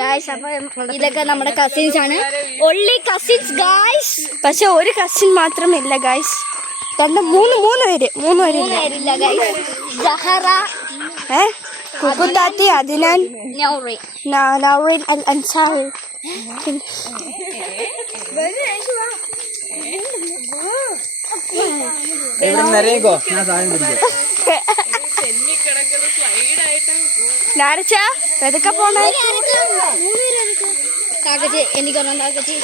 Guys അപ്പം ഇതൊക്കെ നമ്മുടെ കസിൻസ് ആണ്. Only cousins guys. പക്ഷെ ഒരു കസിൻ മാത്രമില്ല ഗായ്സ്. മൂന്ന് പേരില്ല ഗായ്സ്. സഹറ, കുക്കുത്താത്തി, അദിനാൻ, നൗറീൻ അൽ അൻസാറി. പതുക്കെ പോണേ. എനിക്കൊന്നും കാക്കച്ചി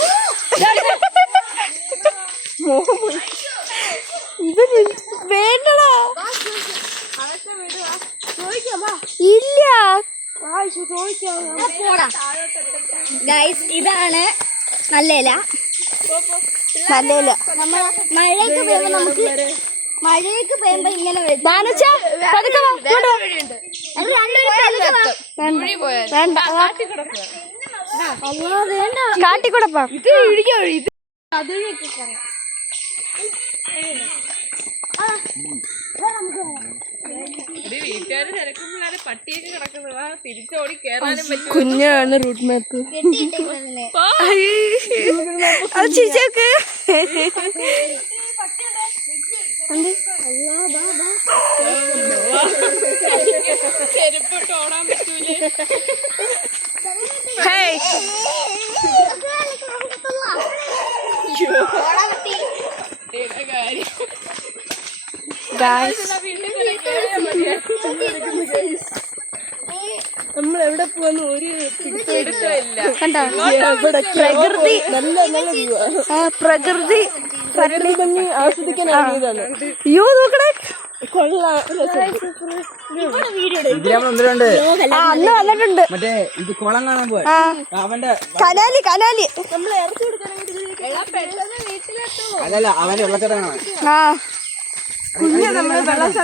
വേണ്ടടാ. ഇല്ല ഗൈസ്, ഇതാണ് നല്ല ഇല. നമ്മൾ മഴയൊക്കെ പെയ്യുമ്പോ ഇങ്ങനെ കാട്ടിക്കൂടപ്പാ. കുഞ്ഞാണ് റൂട്ട് മാപ്പ്. അത് ചേച്ചിയൊക്കെ ചെരുപ്പിട്ടോടാൻ പറ്റൂലേ? നമ്മൾ എവിടെ പോവാന്ന് ഒരു പിടുത്തമില്ല. കണ്ടോ പ്രകൃതി പ്രകൃതി ഭംഗി ആസ്വദിക്കാൻ ഇറങ്ങിയതാണ്. അയ്യോ നോക്കണേ, കൊള്ളാം. അന്ന് വന്നിട്ടുണ്ട് കനാലി നമ്മൾ ഇറച്ചി കൊടുക്കാൻ.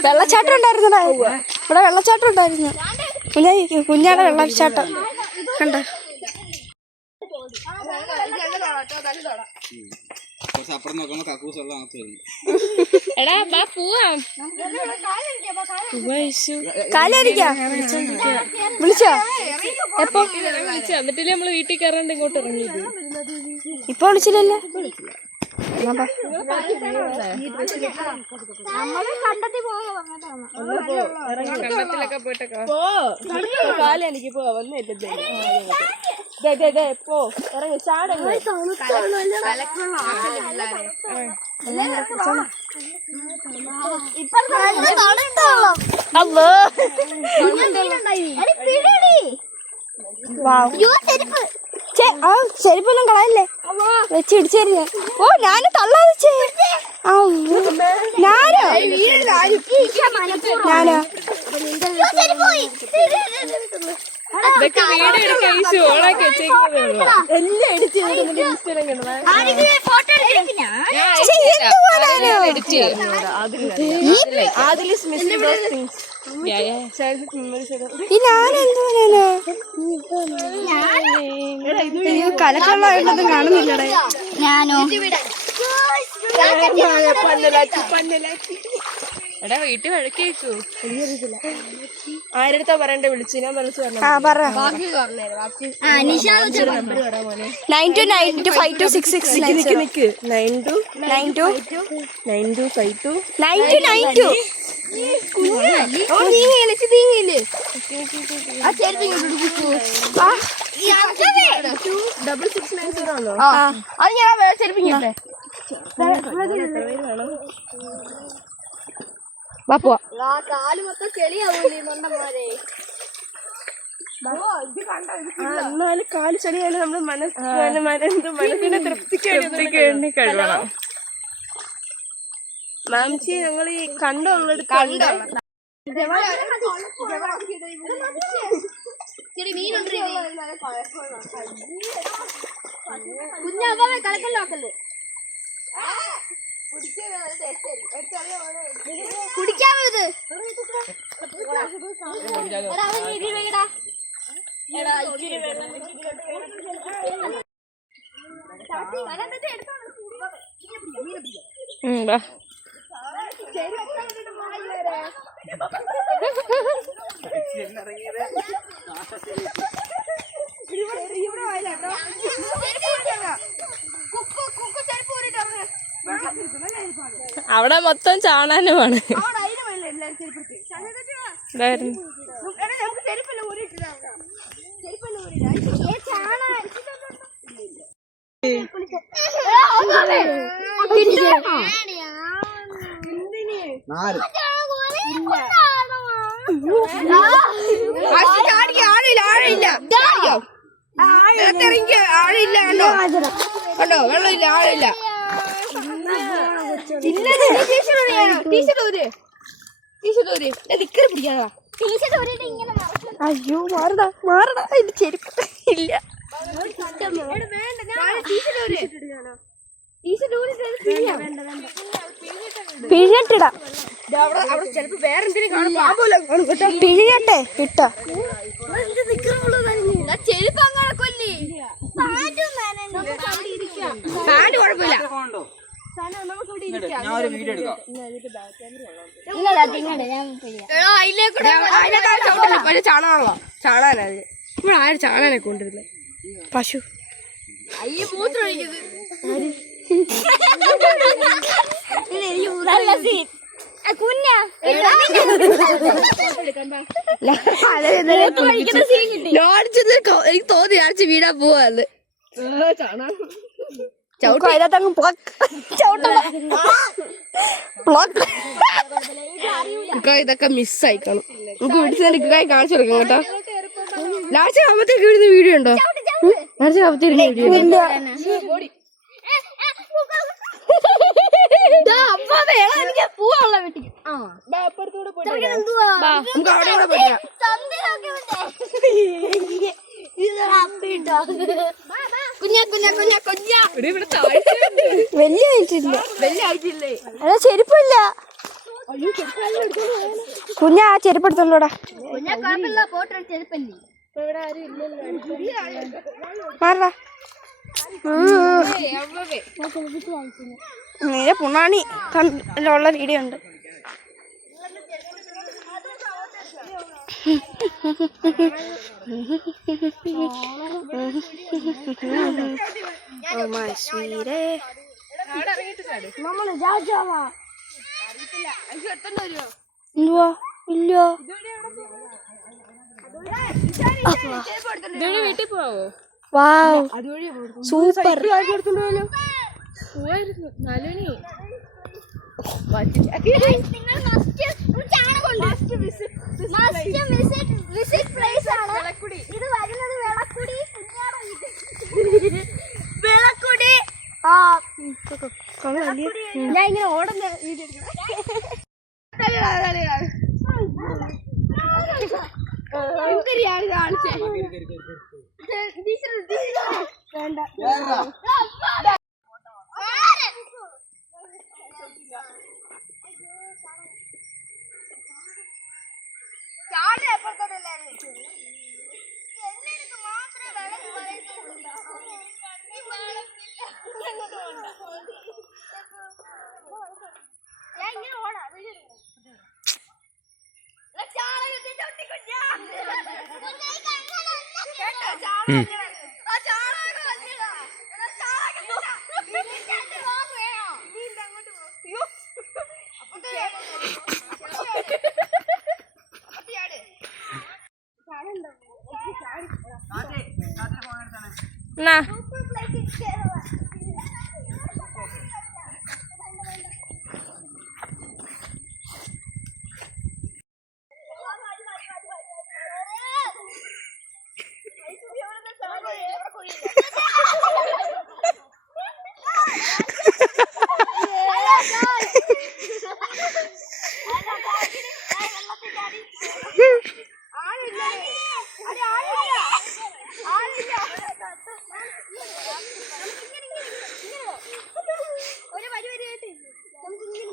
വെള്ളച്ചാട്ടം ഉണ്ടായിരുന്നടാ ഇവിടെ. വെള്ളച്ചാട്ടം ഉണ്ടായിരുന്നു. കുഞ്ഞാടെ വെള്ളച്ചാട്ടം കണ്ട. കാലടിക്കാ വിളിച്ചോ? എപ്പോ എന്നിട്ടല്ലേ നമ്മള് വീട്ടിൽ കയറാണ്ട് ഇങ്ങോട്ട് ഇറങ്ങിയത്? ഇപ്പൊ വിളിച്ചില്ലല്ലോ. കണ്ടത്തിലൊക്കെ പോയിട്ടൊക്കെ കാലെനിക്ക് പോ വന്നില്ല. പോ ഇറങ്ങി ചാടങ്ങ്. ചെരുപ്പൊന്നും കളയല്ലേ, വെച്ച് ഇടിച്ചേരുന്ന. ഓ ഞാന് തള്ളാ വെച്ചേ. ഞാനോ എല്ലാം എഡിറ്റ് കലക്കള്ളായിട്ടൊന്നും കാണുന്നില്ലടേ. ഞാനോ എടാ വീട്ടിൽ വഴക്കേക്കൂ. ആരെടുത്താ പറയണ്ടേ? വിളിച്ചു ഞാൻ വിളിച്ചു പറഞ്ഞു. 92925266. 929252. കാല് മൊത്തം ചെളിയാവൂലേ മണ്ണന്മാരെ. എന്നാലും കാല് ചെളിയായാലും നമ്മള് മനസ്സിനെ തൃപ്തിക്ക് വേണ്ടി കഴിയണം. മാംചി ഞങ്ങൾ ഈ കണ്ടുള്ളത് കുഞ്ഞാവേ കളക്കല്ലാക്കല്ലേ. കുടിക്കാമത് അവിടെ മൊത്തം ചാണാനുമാണ്. ഇതായിരുന്നു. ആഴില്ല കണ്ടോ കണ്ടോ വെള്ളമില്ല ആഴില്ല. അയ്യോ മാറടാ മാറടാ ഇത് ചെരുപ്പ് ഇല്ല. പിഴിഞ്ഞിട്ടിടാം പിഴിഞ്ഞട്ടെ ഇട്ടോ ചെരുപ്പ് അങ്ങനെ കൊല്ലി പാൻറ് കുഴപ്പമില്ല. ചാണാണല്ലോ ചാണാനാ ഇവിടെ ആരും ചാണാനെ കൊണ്ടിരുന്നത് പശു അയ്യ മൂത്രം ഒഴിക്കുന്നത് എനിക്ക് തോന്നി അടിച്ച് വീടാൻ പോവാന്ന്. ഇതൊക്കെ മിസ്സായി കാണും. നമുക്ക് പിടിച്ചു കാണിച്ചു കൊടുക്കാം കേട്ടോ. ലാസ്റ്റ് ആകുമ്പത്തേക്ക് ഇടുന്ന വീഡിയോ ഉണ്ടോ? ലാസ്റ്റ് ആകുമ്പത്തേക്ക് വീഡിയോ പോവാനുള്ള വീട്ടിൽ നമുക്ക് അവിടെ കൂടെ പറ്റാം. വലിയ ആയിട്ടില്ലേ അതാ ചെരുപ്പില്ല കുഞ്ഞാ ആ ചെരുപ്പ് എടുത്തോണ്ടോടാ. നേരെ പുണ്ണാണി കണ്ടുള്ള വീഡിയോ ഉണ്ട്. എന്തുവാ ഇല്ല വീട്ടിൽ പോവോ? Wow super. ഞാൻ ഇങ്ങനെ ഓടുന്ന വീഡിയോ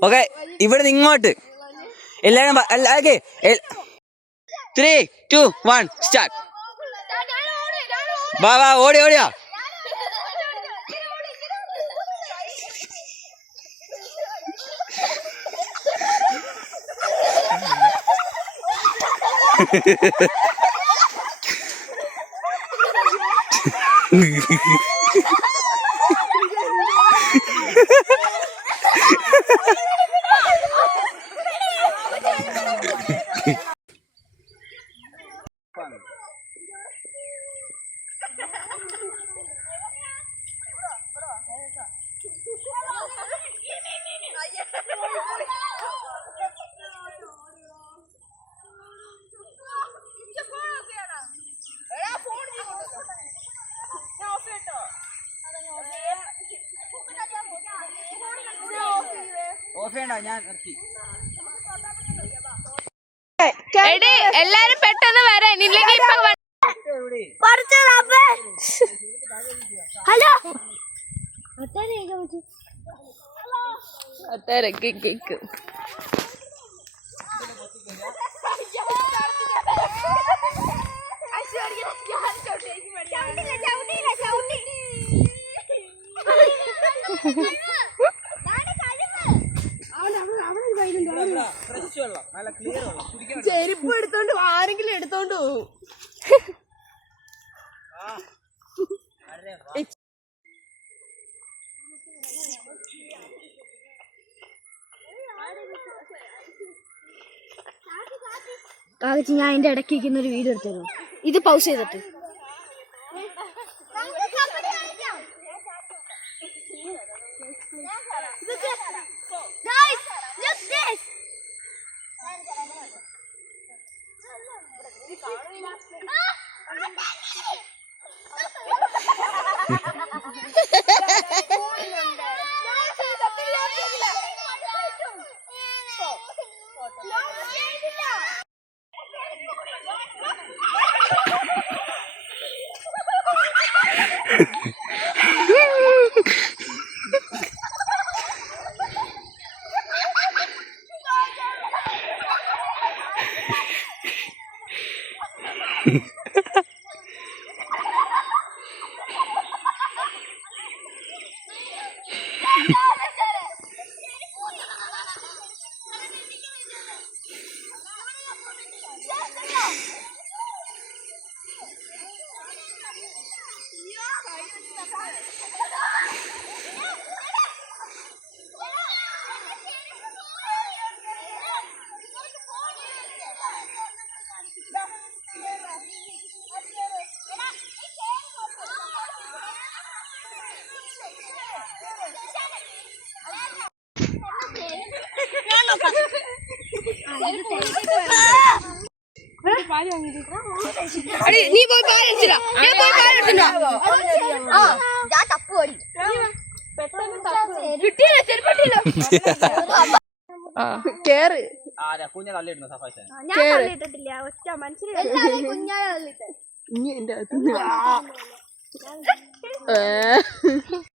ഓക്കെ ഇവിടെ നിന്ന് ഇങ്ങോട്ട് എല്ലാരും 3, 2, 1 സ്റ്റാർട്ട്. വാ വാ ഓടി ഓടിയാ. എടി എല്ലാരും പെട്ടെന്ന് വരാൻ ഇല്ലെങ്കിൽ ഇപ്പൊ ഹലോ കേക്ക് ചെരുപ്പ് എടുത്തോണ്ട് ആരെങ്കിലും എടുത്തോണ്ട് പോകും. കാകച്ചി ഞാൻ അതിന്റെ ഇടയ്ക്ക് ഇരിക്കുന്ന ഒരു വീഡിയോ എടുത്തരും. ഇത് പൗസ് ചെയ്തിട്ട് നീ പോയി പാലിച്ചില്ല, ഞാൻ പോയി പാലെടുത്തില്ല. കിട്ടിയില്ല, ചെരുപ്പട്ടിയില്ല. കേറ് കുഞ്ഞ തള്ളിയിടുന്നു സഫാശൻ. ഇനി എന്റെ അകത്ത്